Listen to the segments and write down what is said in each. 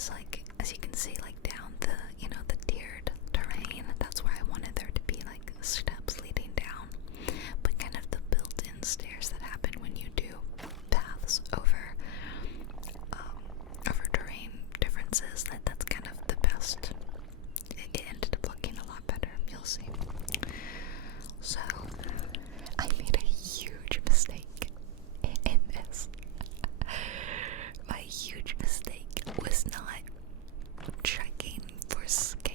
because, like, as you can see, like, down the, you know, the tiered terrain, that's where I wanted there to be, like, steps leading down. But kind of the built-in stairs that happen when you do paths over terrain differences, that's kind of the best. It ended up looking a lot better, you'll see. So, I made a huge mistake in this. My huge mistake was not checking for scale.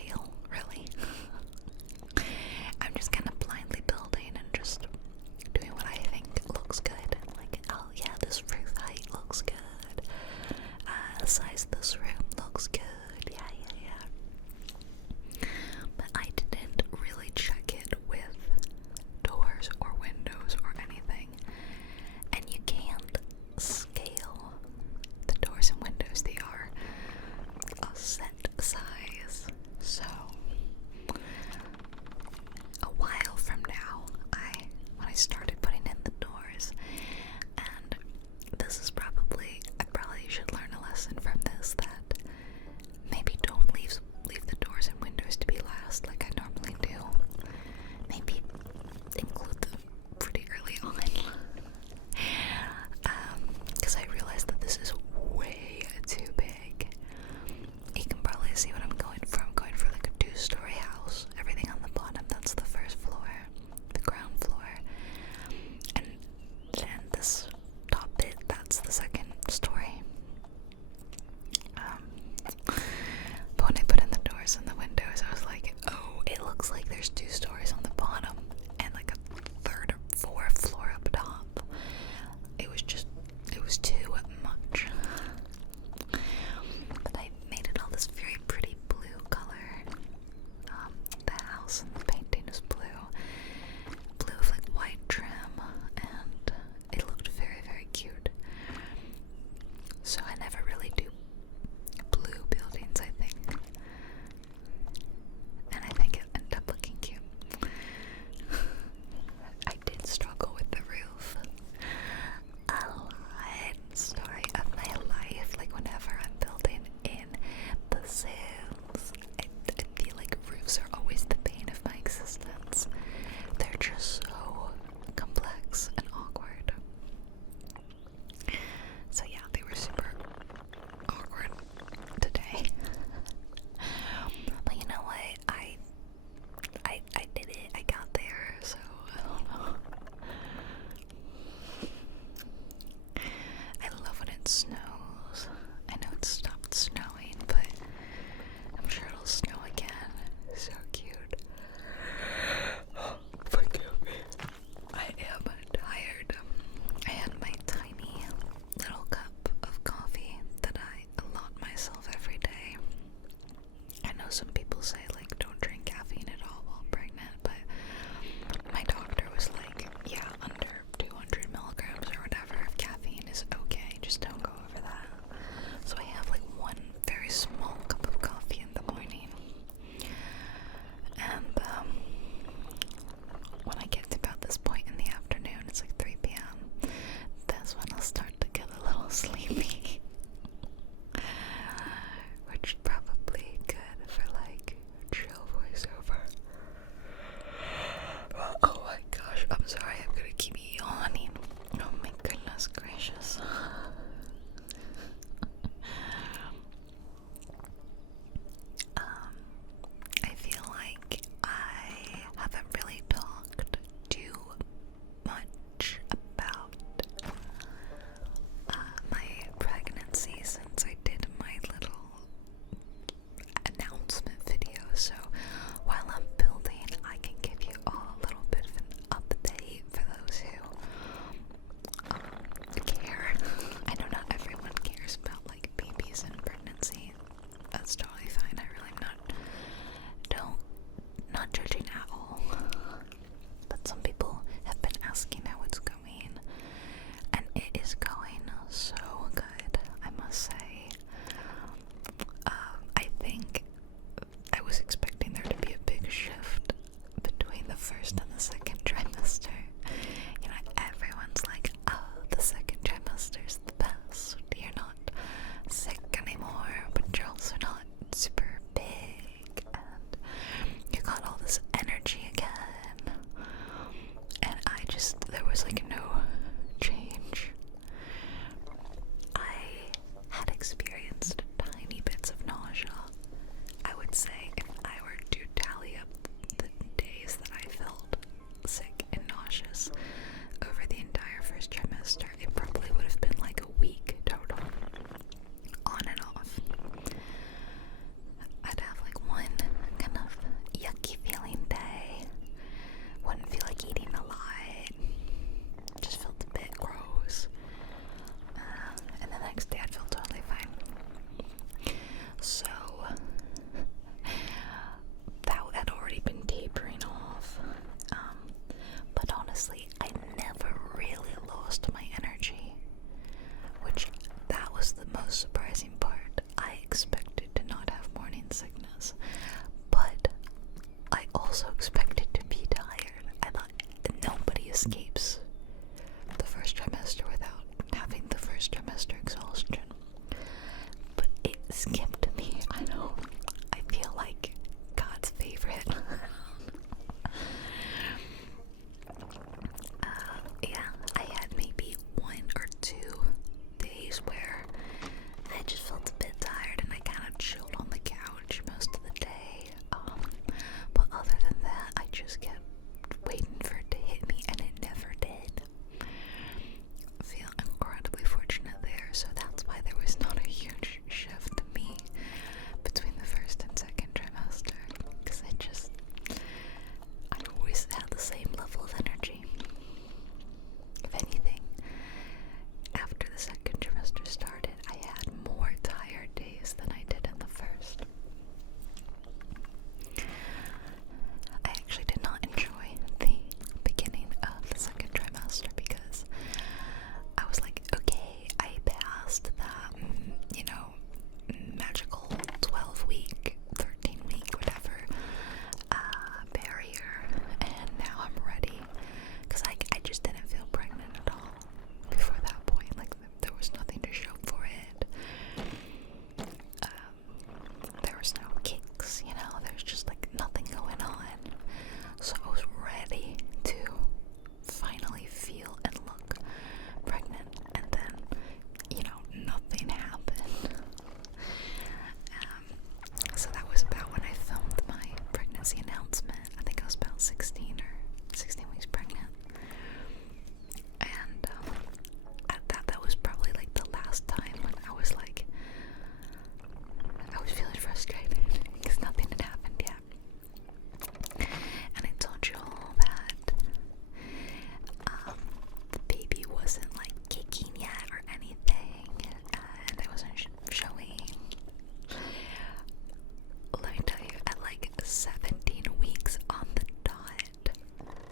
let me tell you, at like 17 weeks on the dot,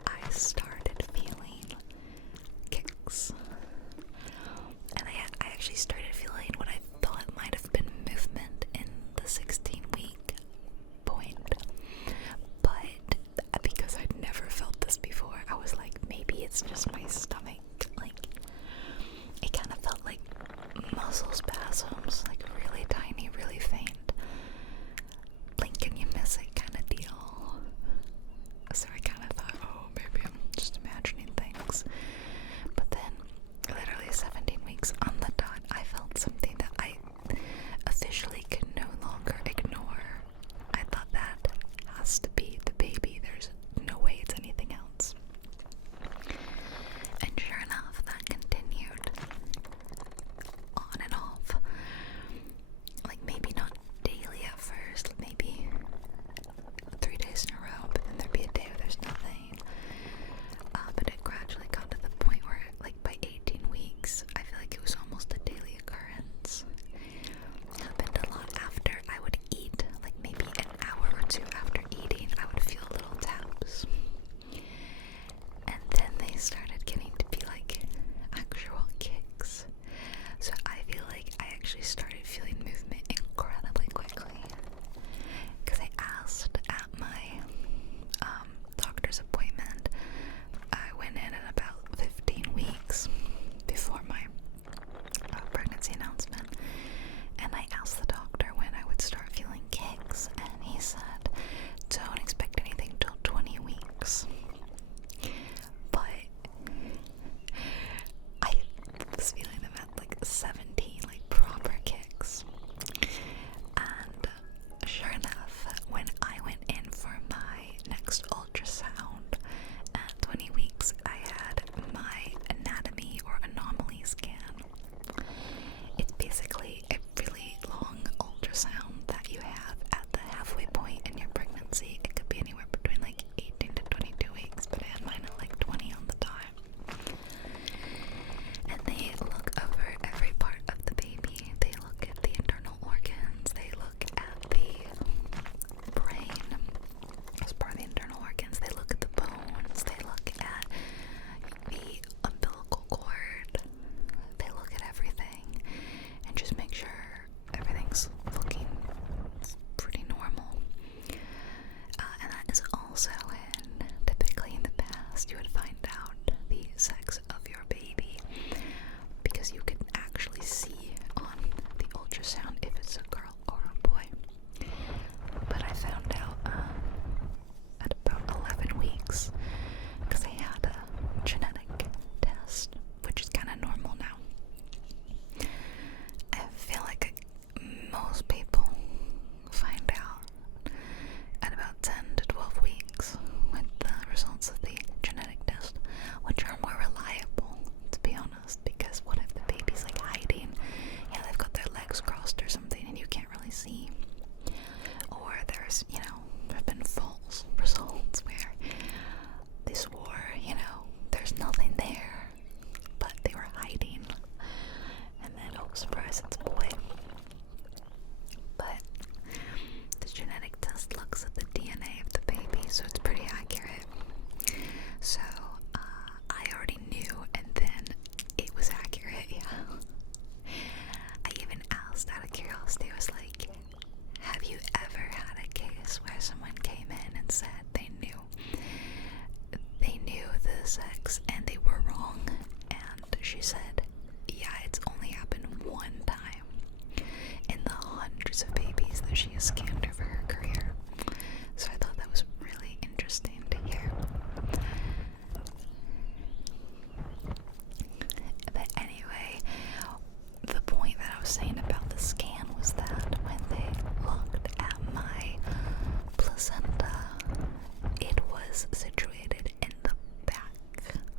I started feeling kicks. And I actually started feeling what I thought might have been movement in the 16-week point. But because I'd never felt this before, I was like, maybe it's just my stomach. Like, it kind of felt like muscle spasms, like really tiny, really faint. Blink and you miss it kind of deal. So I kind of thought, oh, maybe I'm just imagining things. But then, literally 17 weeks on the dot, I felt something that I officially could no longer ignore. I thought that has to be the baby. There's no way it's anything else. And sure enough, that continued on and off. Like, maybe not daily at first, maybe 3 days in a row, but then there'd be a day where there's nothing. But it gradually got to the point where, like, by 18 weeks, I feel like it was almost a daily occurrence. It happened a lot after I would eat, like maybe an hour or two after eating, I would feel little taps. And then they started getting to be like actual kicks. So I feel like I actually started feeling movement incredibly quickly. Because I asked at my doctor's appointment, I went in at about 15 weeks before my pregnancy announcement, and I asked the doctor when I would start feeling kicks, and he said, don't expect anything till 20 weeks. But I was feeling them at like 17, like proper kicks. And sure enough, when I went in for my next ultrasound at 20 weeks, I had my anatomy or anomaly scan. It's basically a really long ultrasound that you have at the halfway point in your pregnancy. It could be anywhere between like 18 to 22 weeks, but I had mine at like 20 on the dot. And they look over every part of the baby. They look at the internal organs. They look at the brain as part of the internal organs. They look at the bones. They look at the umbilical cord. They look at everything and just make sure everything's looking pretty normal. And that is also when, typically in the past, you would find out the sex of your baby, because you could actually see on the ultrasound if it's a girl or a boy. But I found out at about 11 weeks, because they had a genetic test, which is kind of normal now. I feel like most people find out at about 10 to 12 weeks with the results of the genetic test, which are more reliable, to be honest, because what if the baby's like hiding? Yeah, they've got their legs crossed or something and you can't really see. Or there's, there've been false results where they swore, there's nothing there, but they were hiding. And then, oh, surprise, it's a boy. But the genetic test looks at the DNA of the baby, so it's pretty accurate. So, I already knew, and then it was accurate, yeah. I even asked out of curiosity, I was like, have you ever had a case where someone came in and said they knew the sex and they were wrong? And she said, yeah, it's only happened one time in the hundreds of babies that she has scanned over her career. So I thought that was really interesting to hear. But anyway, the point that I was saying about the scan was that when they looked at my placenta, it was situated in the back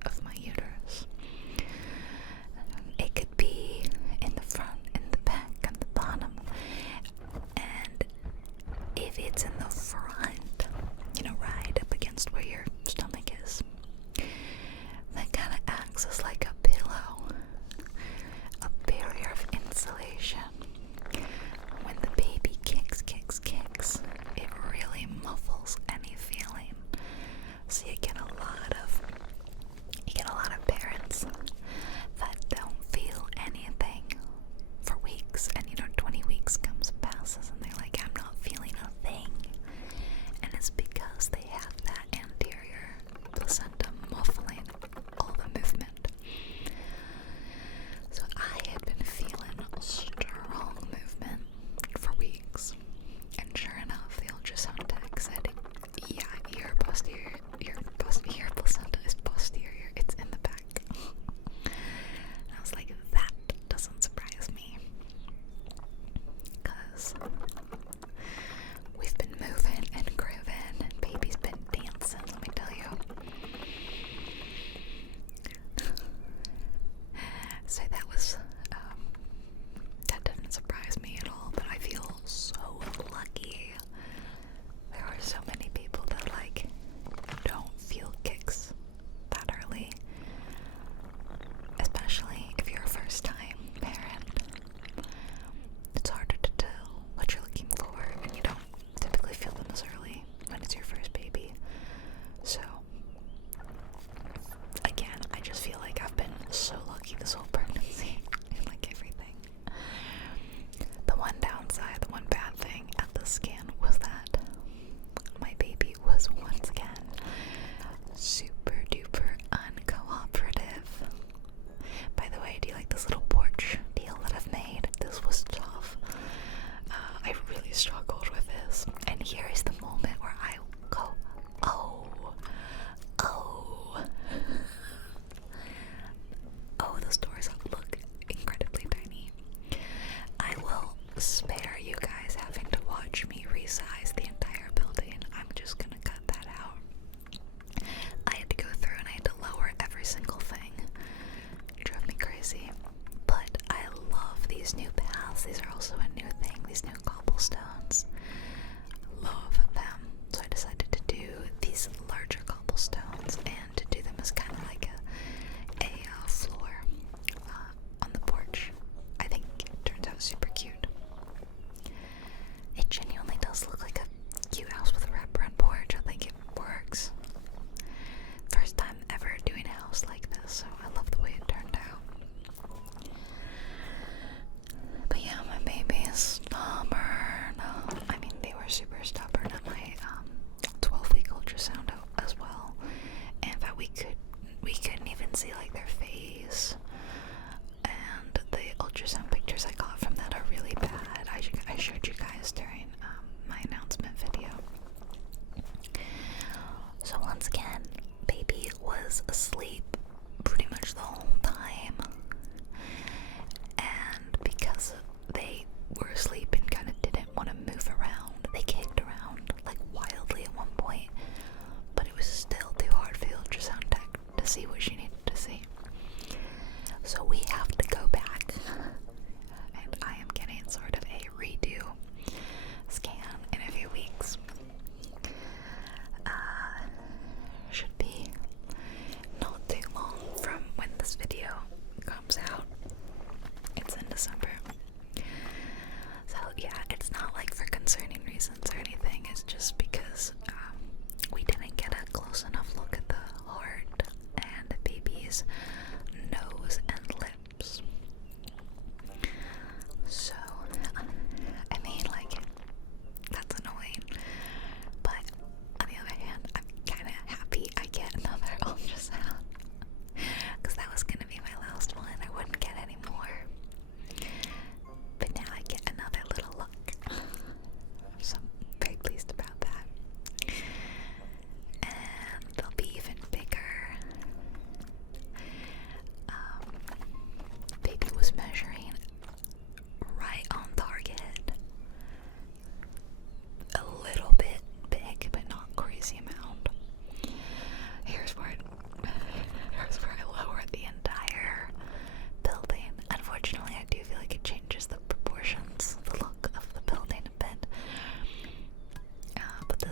of my uterus. It could be in the front, in the back, and the bottom. And if it's in the front, right up against where your stomach is, that kind of acts as like a pillow, a barrier of insulation. When the baby kicks,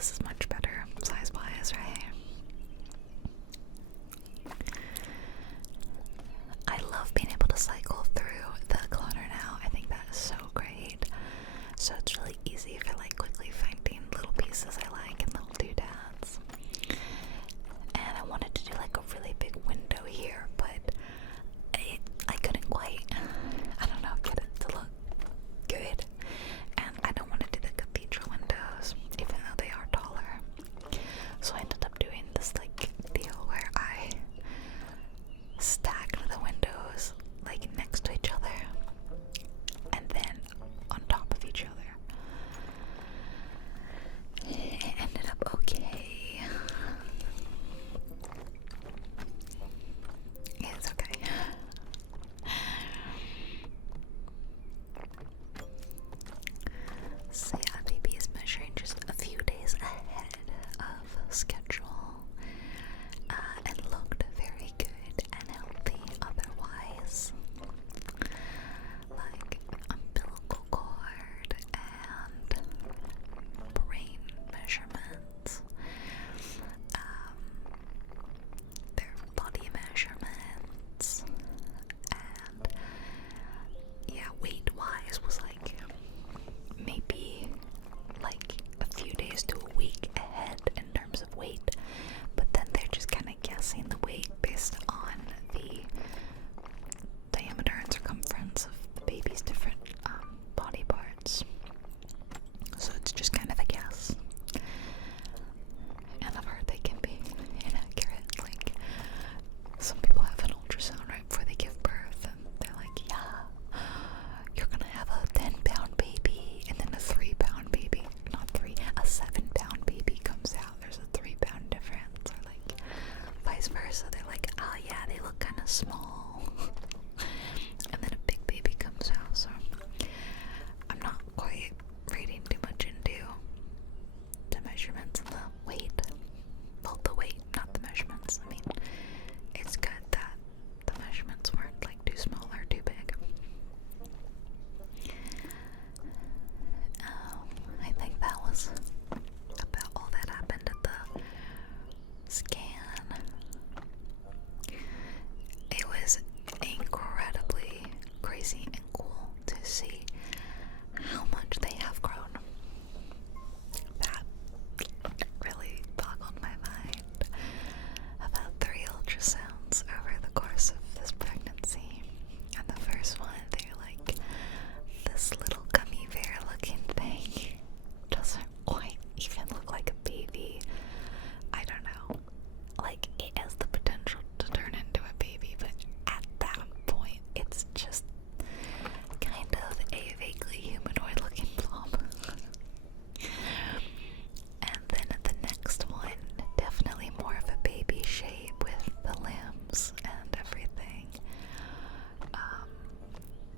this is much better size-wise, right? I love being able to cycle through the clutter now. I think that is so great. So it's really easy for like quickly finding little pieces I like and little doodads. And I wanted to do like a really big window here, but I couldn't quite, I don't know, get it to look good. And I don't want to do the cathedral windows, even though they are taller. So I ended up doing this like deal where I stacked the windows like next to each other and then on top of each other. It ended up okay. It's okay. So yeah, baby is measuring just a few days ahead of schedule, and looked very good and healthy otherwise. Like umbilical cord and brain measurements, their body measurements, and yeah, weight-wise was like maybe like a few days to a week ahead in terms of weight, but then they're just kind of guessing the weight based on the diameter and circumference of the baby's different body parts. So it's just kind of a guess. And I've heard they can be inaccurate. Like, some people have an ultrasound right before they give birth, and they're like, yeah, you're gonna have a 10-pound baby, and then a 3-pound baby, not 3, a 7-pound baby comes out. There's a 3-pound difference, or like vice versa. They're like, oh yeah, they look kind of small, and then a big baby comes out. So I'm not quite reading too much into the measurements and the weight. Well, the weight, not the measurements. I mean, it's good that the measurements weren't like too small or too big. I think that was about all that happened at the scan. It was incredibly crazy and cool to see how much they have grown. That really boggled my mind. About 3 ultrasounds over the course of this pregnancy. And the first one, they're like, this little gummy bear looking thing doesn't quite even look like a baby. I don't know. Like, it has the potential to turn into a baby, but at that point, it's just kind of a vaguely humanoid looking blob. And then the next one, definitely more of a baby shape with the limbs and everything.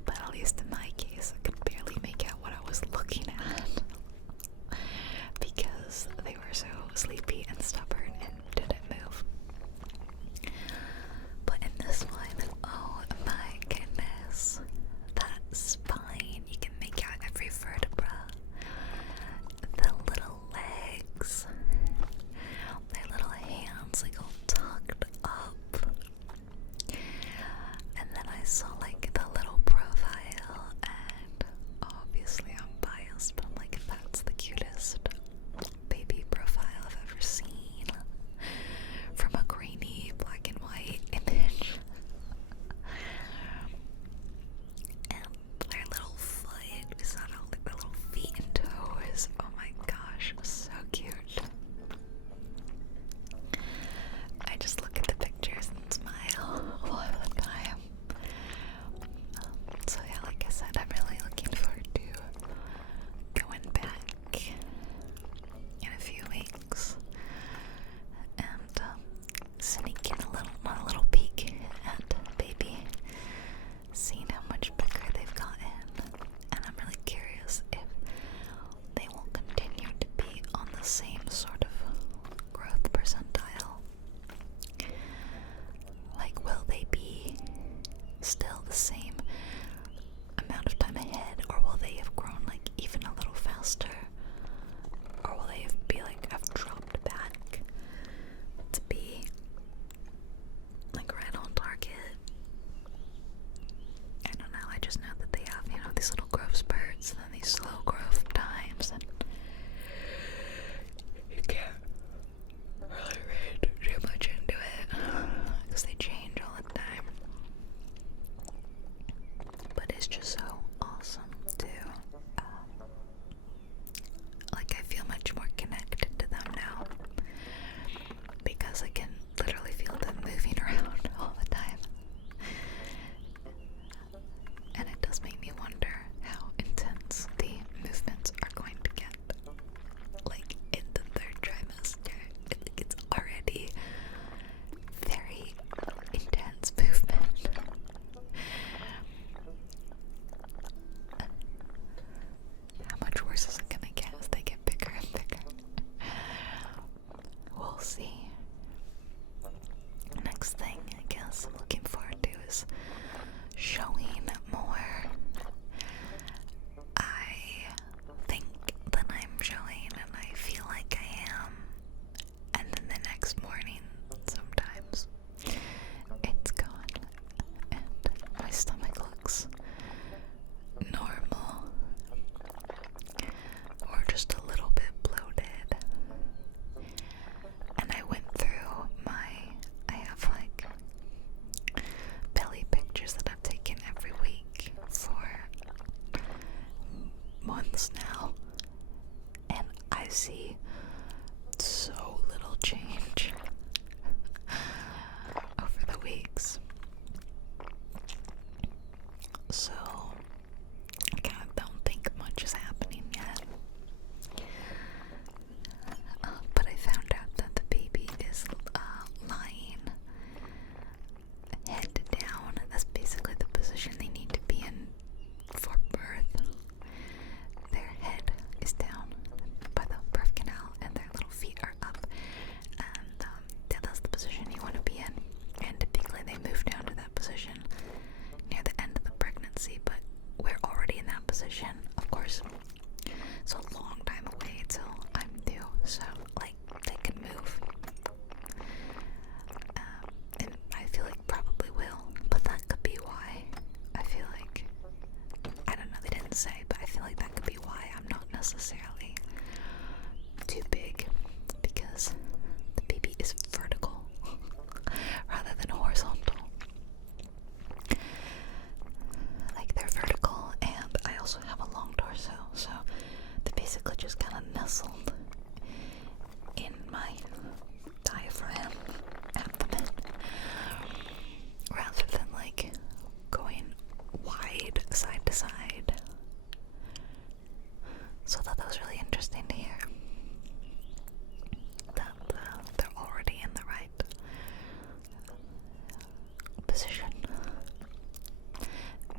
But at least in my case, I could barely make out what I was looking at because they were so sleepy and stubborn and didn't move. But in this one, oh my goodness, that spine, you can make out every vertebra, the little legs, their little hands like all tucked up, and then I saw like the little profile, and obviously I'm biased, but I'm like, that's the cutest baby profile I've ever seen from a grainy black and white image. And their little foot, we saw all their little feet and toes. Oh my gosh, so cute. I just look at the pictures and smile all the time. So yeah, like I said, I'm really looking forward to going back in a few weeks and sneaking not a little peek at baby, seeing how much bigger they've gotten. And I'm really curious if they will continue to be on the same sort of growth percentile. Like, will they be still the same amount of time ahead, or will they have grown like even a little faster, or will they be like have see so little change over the weeks. So I kind of don't think much is happening yet. But I found out that the baby is lying head down. That's basically the position they need to be in for birth. Their head is down by the birth canal and their little feet are up, and that's the position you want to be in. And typically they move down to that position near the end of the pregnancy, but we're already in that position, of course. So a long time away till I'm due, so like they can move. And I feel like probably will, but that could be why. I feel like, I don't know, they didn't say, but I feel like that could be why I'm not necessarily too big, because the baby is vertical rather than horizontal. Like they're vertical, and I also have a long torso, so they basically just kind of nestled in my diaphragm abdomen, rather than like going wide side to side. So I thought that was really interesting to hear that they're already in the right position.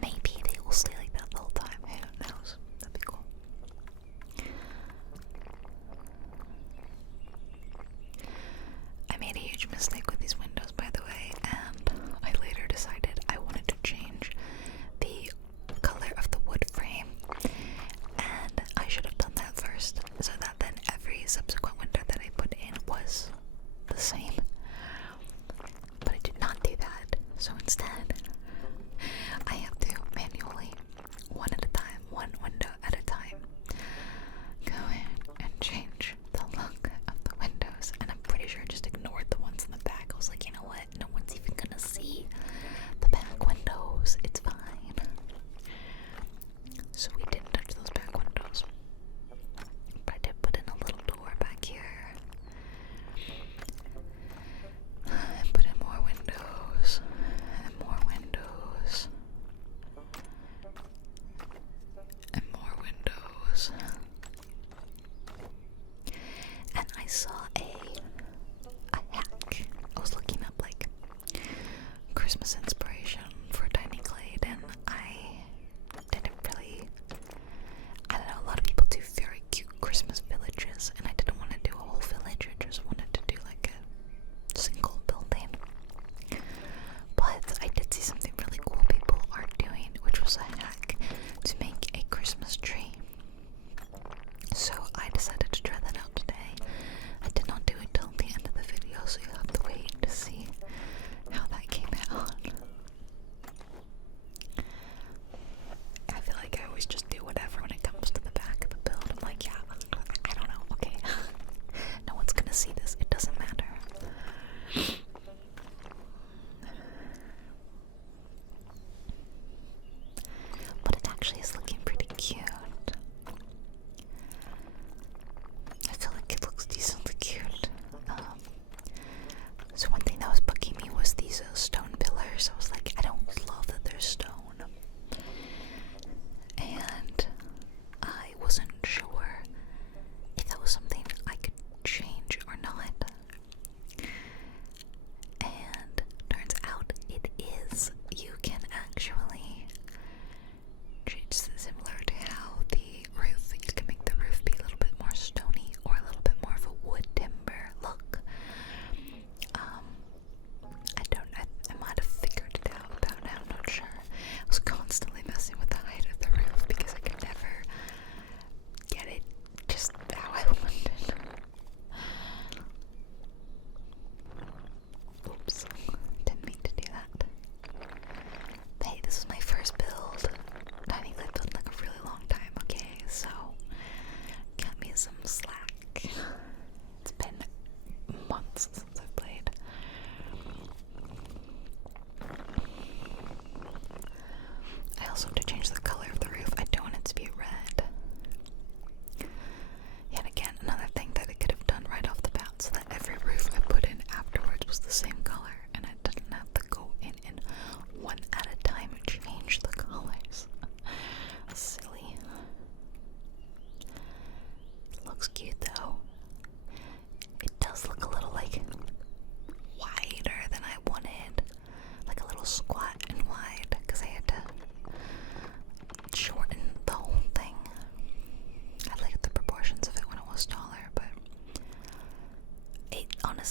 Maybe they will stay like that the whole time. Who knows? That'd be cool. I made a huge mistake with these windows, by the way, and I later decided I wanted to change the color of the wood frame, and I should have done that first, so that then every subsequent window that I put in was the same. But I did not do that, so instead I have to manually, one at a time, one window at a time, go in and change the look of the windows. And I'm pretty sure I just ignored the ones in the back. I was like, you know what, no one's even gonna see the back windows, it's fine. So we didn't touch those back windows, but I did put in a little door back here and put in more windows and more windows and more windows. And I saw a hack. I was looking up like Christmas inspiration for Tiny Glade, and I didn't really, I don't know, a lot of people do very cute Christmas villages, and I didn't want to do a whole village. I just wanted to do like a single building. But I did see something really cool people are doing, which was a hack to make a Christmas tree. So I decided to try that out today. I did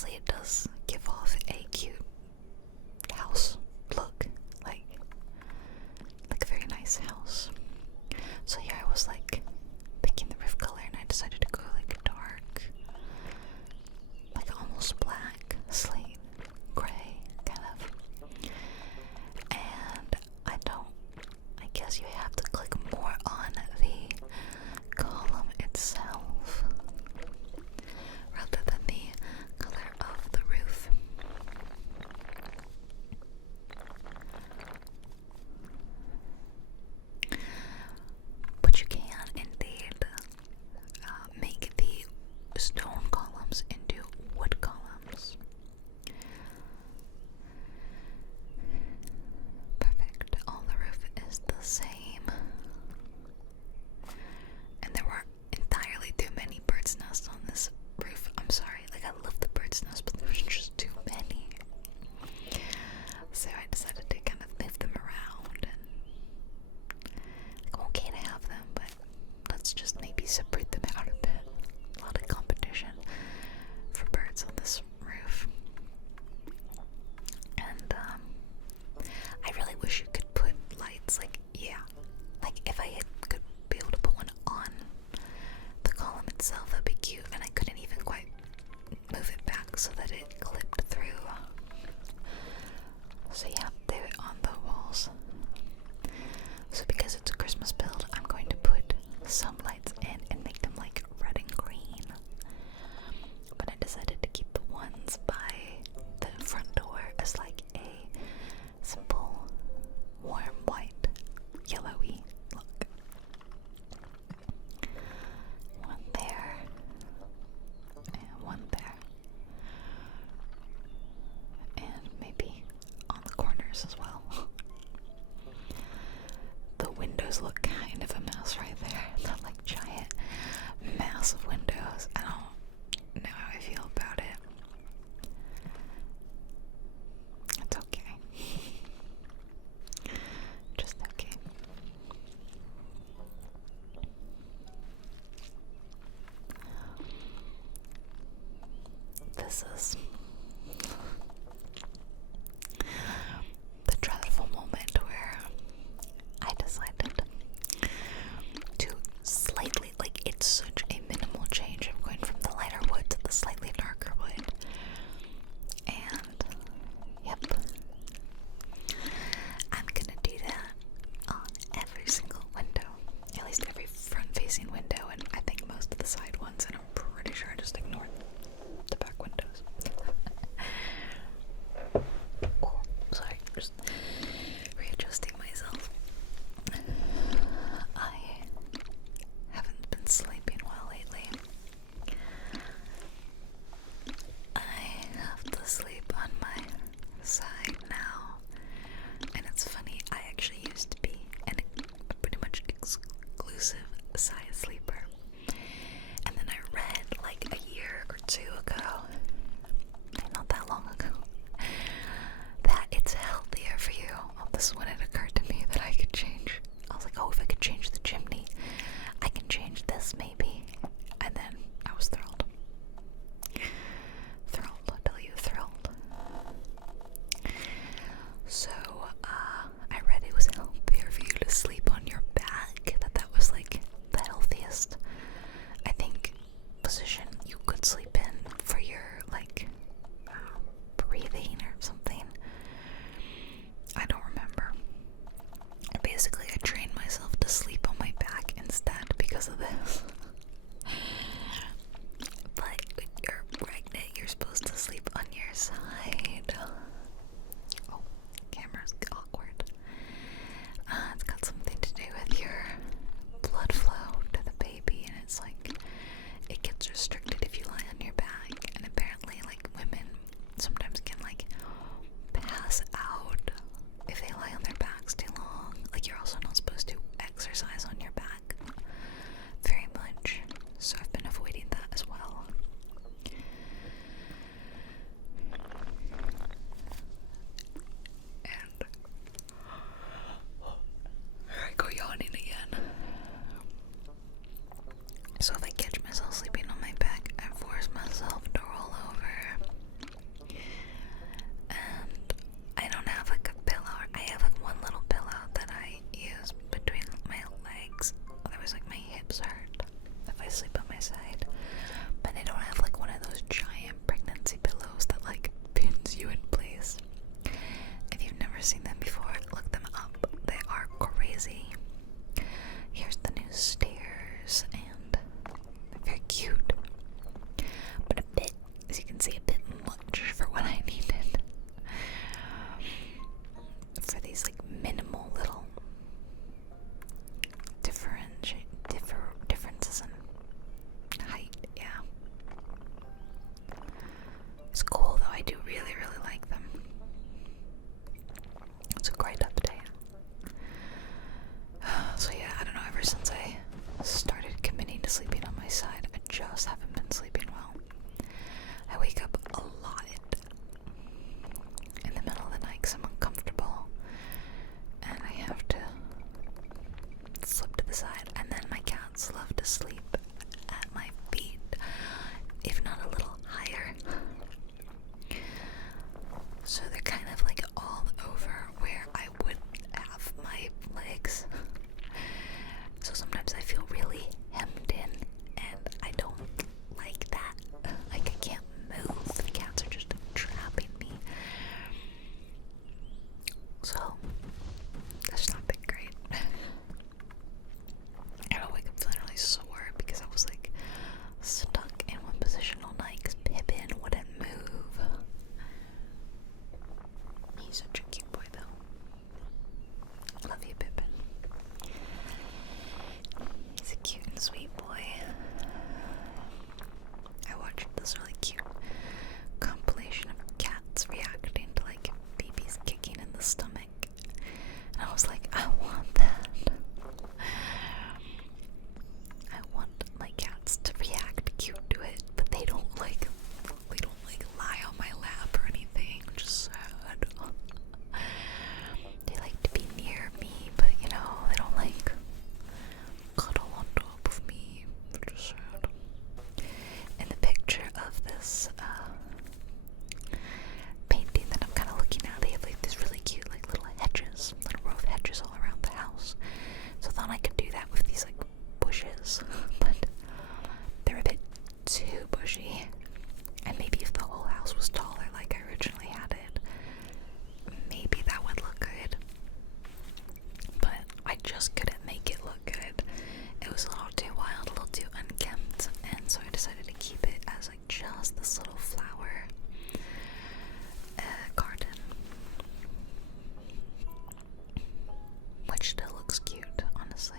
honestly, it does give off a cute house look, like a very nice house. So yeah, I was like picking the roof color, and I decided to go like dark, like almost black, slate, gray, kind of. And I guess you have to click more on the column itself rather than the color of the roof. But you can indeed make the stone columns into wood columns. Perfect. All the roof is the same. And there were entirely too many bird's nests on this roof. I'm sorry, like I love the bird's nests, but there's just too many. So I decided to kind of move them around, and like, okay to have them, but let's just maybe separate them out a bit. A lot of competition for birds on this roof. And I really wish you could put lights, like, yeah, like if I could be able to put one on the column itself, that'd be cute. And I couldn't even quite move it back so that it clipped through. So yeah, they were on the walls. So because it's a Christmas build, I'm going to put some lights in and make them like red and green. But I decided to keep the ones by the front door as like a simple, warm white, yellowy look. One there, and one there. And maybe on the corners as well. The windows look kind of a mess right there. They're like giant, massive windows. I don't know how I feel about it. It's okay. Just okay. This is the dreadful moment where I decided to slightly, like, it's such a minimal change of going from the lighter wood to the slightly darker wood. And yep, I'm gonna do that on every single window, at least every front-facing window, and I think most of the side ones, and I'm pretty sure I just ignored the back windows. too bushy. And maybe if the whole house was taller like I originally had it, maybe that would look good. But I just couldn't make it look good. It was a little too wild, a little too unkempt, and so I decided to keep it as like just this little flower garden, which still looks cute, honestly.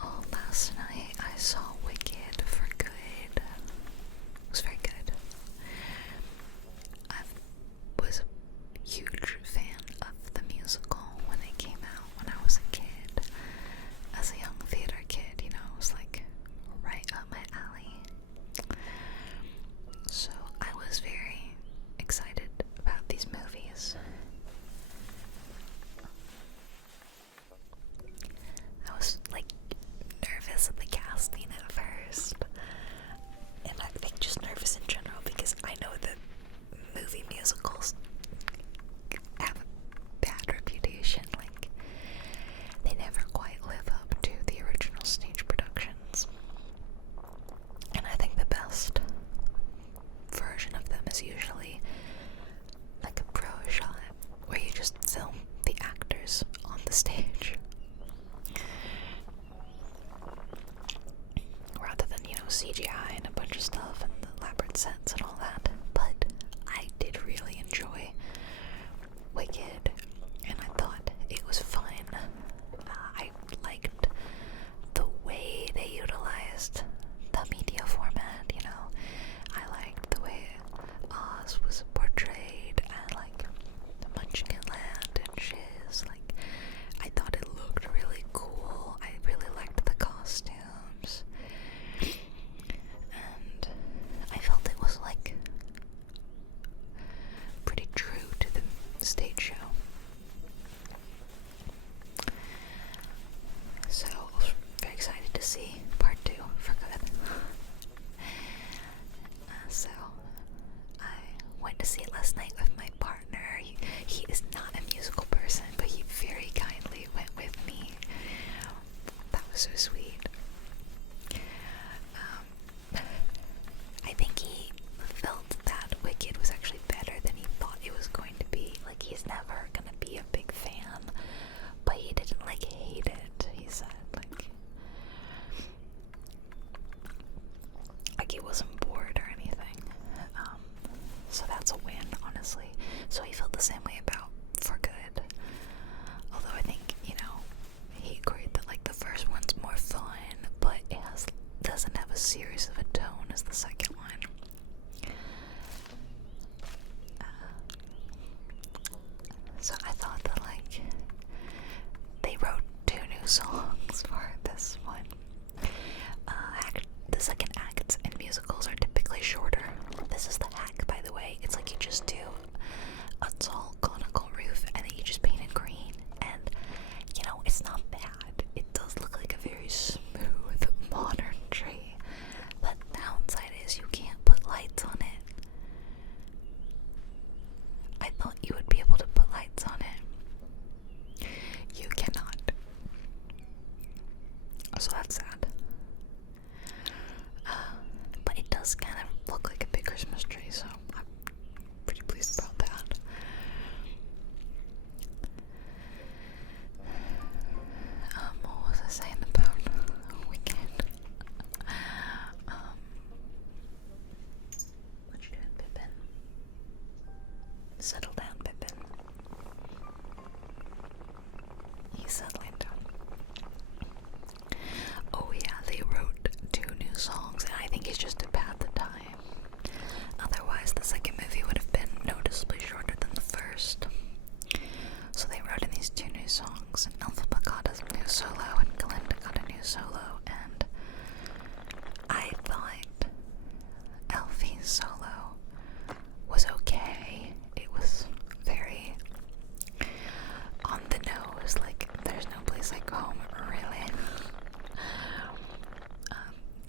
Oh, last night I saw Wicked for Good. It was very good. I was a huge fan of the musical when it came out when I was a kid. As a young theater kid, you know, it was like right up my alley. So I was very excited about these movies. I was like nervous at the casting at first, and I think just nervous in general because I know that movie musicals have a bad reputation. Like, they never quite live up to the original stage productions, and I think the best version of them is usually like a pro shot where you just film the actors on the stage rather than, you know, CGI and a bunch of stuff and the elaborate sets and all that. But I did really enjoy Wicked, and I thought it was fun. I liked the way they utilized the media format, you know. I liked the way Oz was portrayed and like the Munchkinland and shiz. Like, I thought it looked really cool. I really liked the costumes. And I felt it was like pretty true to the stage show. So I was very excited to see part 2 for Good. So I went to see it last night with my partner. He is not a musical person, but he very kindly went with me. That was so sweet. I think he felt that Wicked was actually better than he thought it was going to be. Like, he's never gonna be a big fan, but he didn't like hate it, he said. Like he wasn't bored or anything. So that's a win, honestly. So he felt the same way about For Good. Although I think, you know, he agreed that like the first one's more fun, but it doesn't have as serious of a tone as the second one. So I thought that like they wrote 2 new songs for this one. The second acts in musicals are typically shorter. This is the hack, by the way. It's like you just do a tall conical roof and then you just paint it green, and you know, it's not bad. It does look like a very smooth modern tree. The downside is you can't put lights on it. I thought you would be able to put lights on it. You cannot. So that's sad. But it does kind of look like a big Christmas tree, so I'm pretty pleased about that. What was I saying about Wicked? What you doing, Pippin? Settle down, Pippin. He's settling down. Oh yeah, they wrote 2 new songs, and I think he's just about the time. Otherwise, the second movie would have been noticeably shorter than the first. So they wrote in these 2 new songs, and Elphaba got a new solo, and Glinda got a new solo, and I thought Elfie's solo was okay. It was very on the nose, like there's no place like home, really.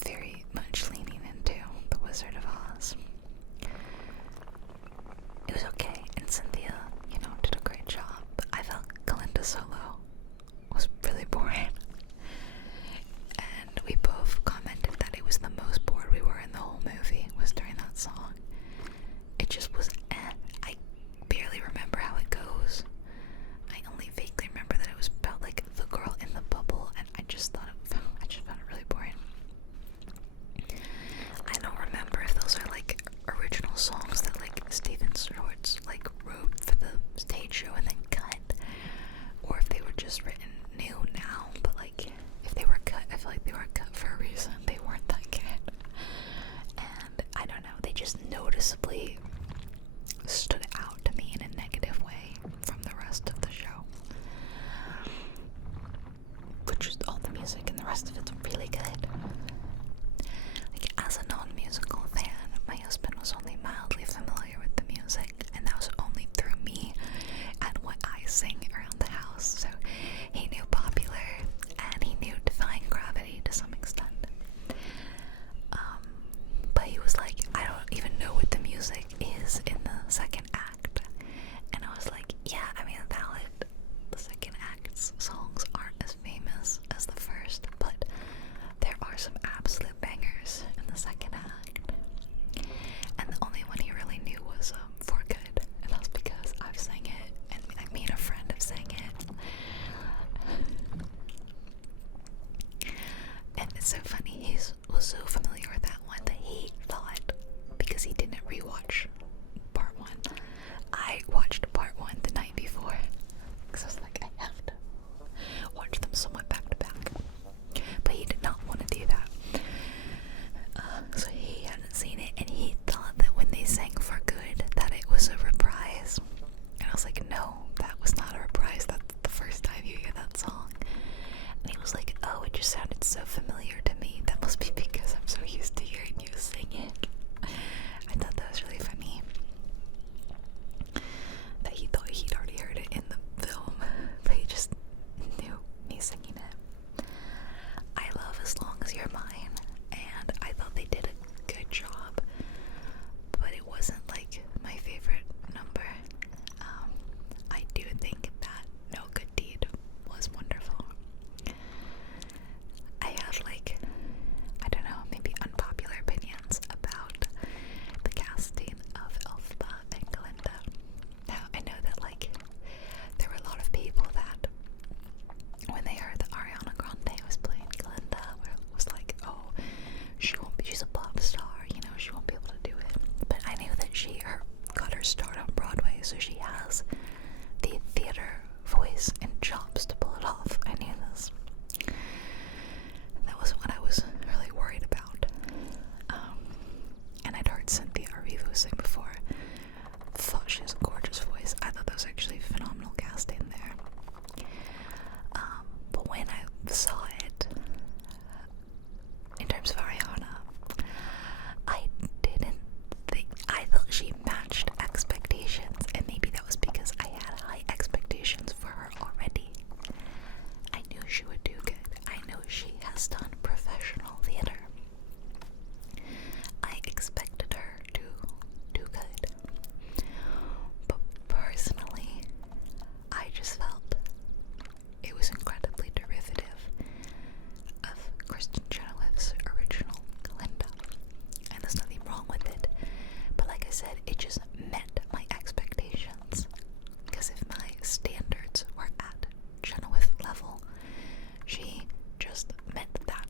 Very much leaning into The Wizard of Oz. It was okay, and Cynthia, you know, did a great job. I felt Glinda solo was really boring. it's really good. Like, as a non-musical fan, my husband was only mildly familiar with the music, and that was only through me and what I sing around the house. So he knew Popular, and he knew Defying Gravity to some extent. But he was like, I don't even know what the music is in the second act. And I was like, yeah, I mean, the second act's songs aren't as famous as the first, but there are some absolute bangers in the second act. And the only one he really knew was For Good, and that's because I've sang it, and like, me and a friend have sang it. And it's so funny, he was so familiar with that one that he thought, because he didn't rewatch part 1, I watched part 1 the night before, because I was like, I have to watch them somewhat back to back. But he did not want to do that. So he hadn't seen it, and he thought that when they sang For Good that it was a reprise. And I was like, no, that was not a reprise. That's the first time you hear that song. And he was like, oh, it just sounded so familiar to me. That must be because I'm so used to hearing you sing it. I thought that was really funny. That he thought he'd already heard it in the film, but he just knew me singing it. I love As Long As You're Mine, and I thought they did a good job, but it wasn't like my favorite number. I do think that No Good Deed was wonderful. I have, like, I don't know, maybe unpopular opinions about the casting of Elphaba and Glinda. Now, I know that, like, there were a lot of people that, when they heard that Ariana Grande was playing Glinda, was like, oh, she's a pop star, you know, she won't be able to do it. But I knew that she got her start on Broadway, so she has the theater voice and chops to pull it off. I knew this. That wasn't what I was really worried about. And I'd heard Cynthia Erivo sing before. Thought she has a gorgeous voice. I thought that was actually phenomenal casting there. But when I saw it, in terms of Ariana, I thought she matched expectations, and maybe that was because I had high expectations for her already. I knew she would do good. I know she has done professional theater. I expected her to do good. But personally, I just felt it was incredibly derivative of Kristen Chenoweth's original Glinda. And there's nothing wrong with it. But like I said, it just met my expectations. Because if my standards were at Chenoweth level, she just met that.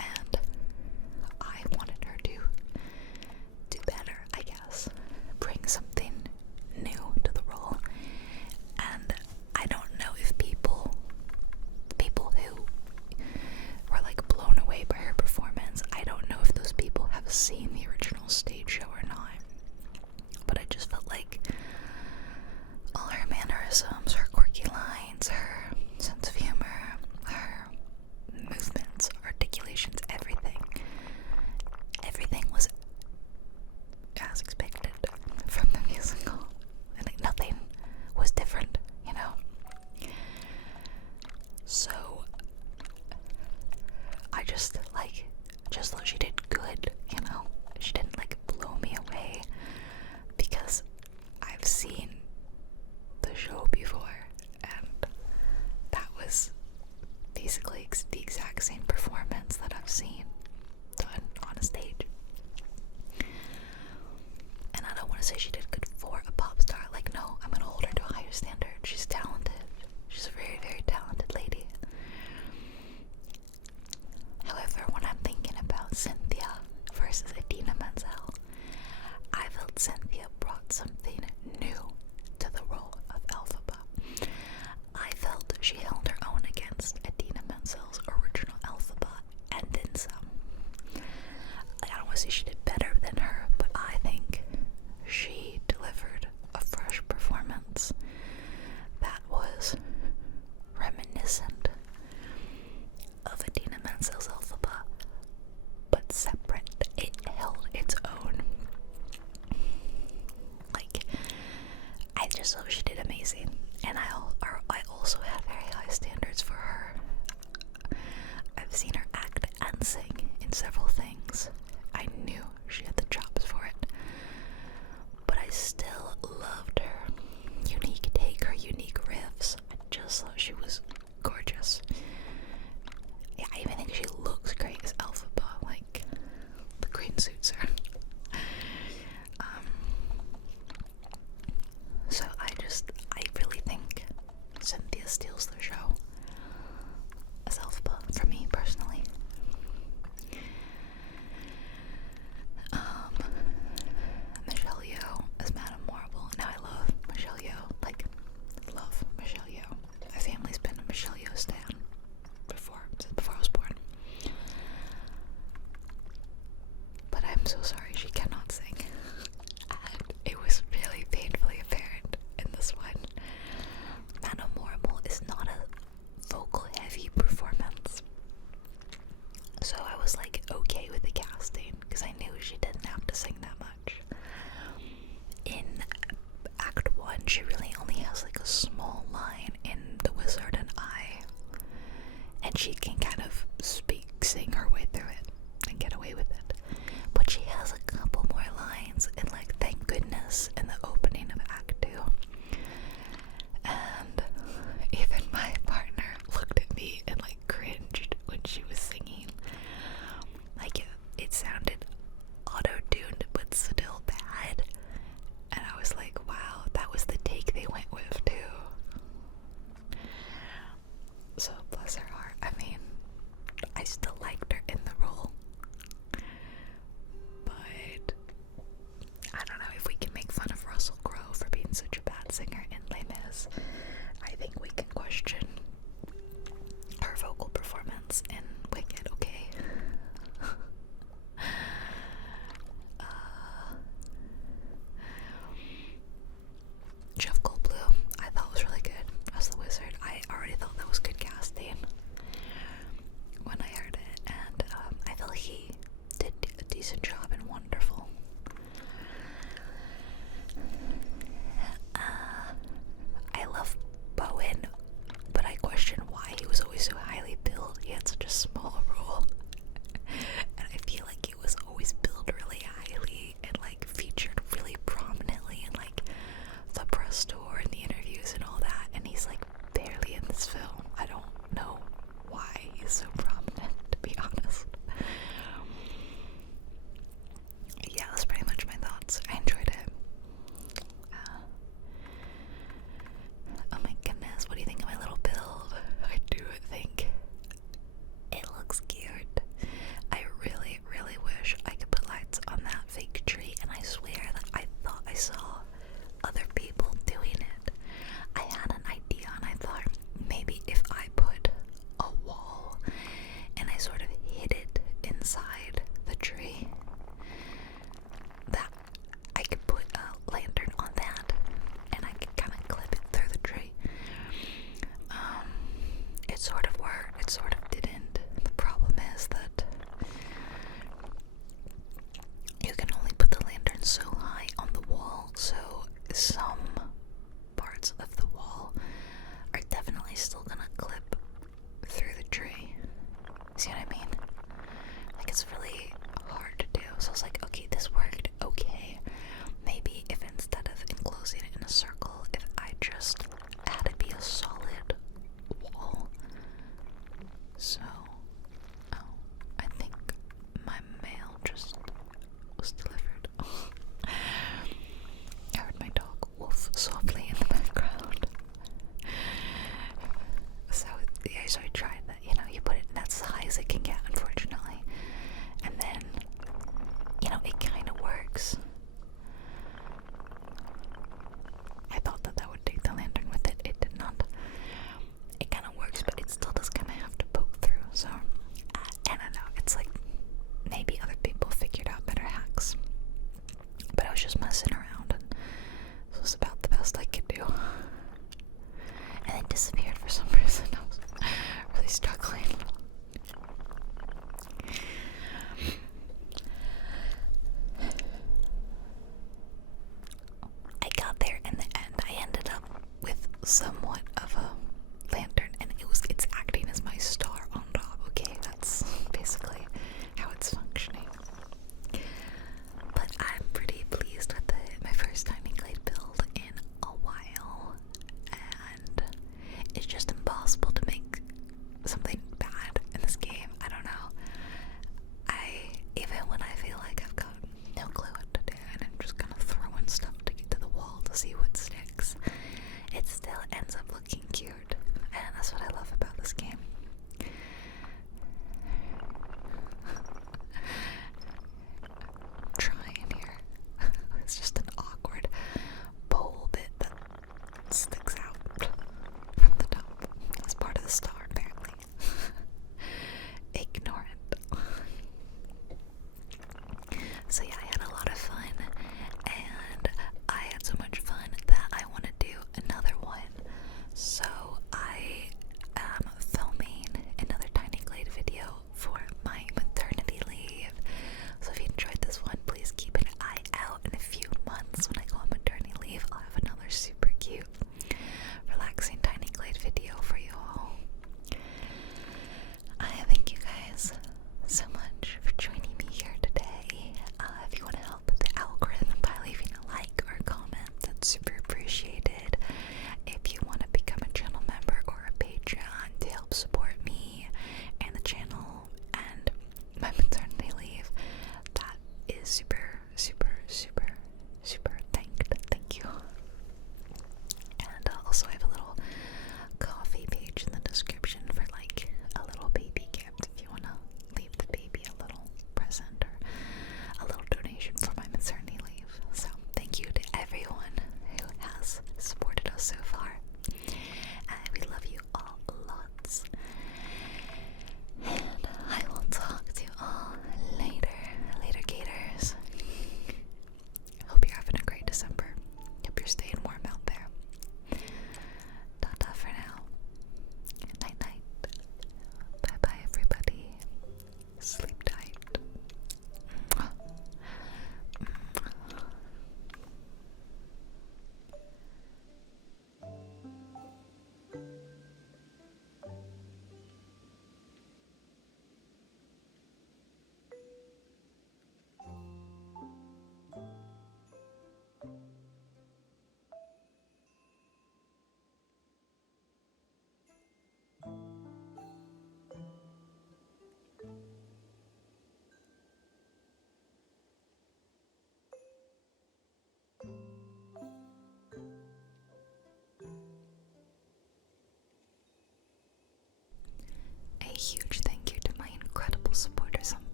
And I wanted her to do better, I guess. Bring something new to the role. And I don't know if people who were like blown away by her performance, I don't know if those people have seen the original stage show or not. But I just felt like all her mannerisms, her quirky lines, her sense of humor, her movements, articulations, everything was as expected from the musical. And like, nothing was different, you know? So I just thought she did good, you know? She didn't like blow me away, because I've seen the show before, and that was basically the exact same performance that I've seen done on a stage. And I don't want to say she did good for a pop star. Like, no, I'm gonna hold her to a higher standard. She's talented. She's a very, very talented lady. However, when I'm thinking about Cynthia versus Idina Menzel, I felt Cynthia brought something new to the role of Elphaba. I felt she held her own against Idina Menzel's original Elphaba, and then some. I don't want to say she did better than her, but I think she delivered a fresh performance that was several things. I knew she had the chops for it, but I still loved her unique take, her unique riffs. I just thought she was gorgeous. Yeah, I even think she looks great as Elphaba, like, the green suits her. So I really think Cynthia steals the show as Elphaba, for me personally. Michelle Yeoh as Madame Marble. Now I love Michelle Yeoh, like, love Michelle Yeoh. My family's been a Michelle Yeoh stan since before I was born. But I'm so sorry she cannot sing. And it was really painfully apparent in this one. Madame Marble is not a vocal heavy performance. So I was like okay with the casting because I knew she didn't have to sing that much. In Act 1, she really only has like a small line in The Wizard and I, and she can kind of sing her way through it and get away with it. But she has a couple more lines in, like, Thank Goodness in the opening of Act 2. And even my partner looked at me and like cringed when she was singing. Like, it sounded auto-tuned but still bad. And I was like, wow, that was the take they went with too. So bless her heart. I mean, I still liked her in the role. But I don't know if we can make fun of Russell Crowe for being such a bad singer in Les Mis. I think we can question her vocal performance in Wicked, okay? Jeff Goldblum, I thought was really good as the Wizard. I already thought that was good casting when I heard it, and I feel like he did a decent job in Wonderful. I love Bowen, but I question why he was always so highly billed. He had such a small role.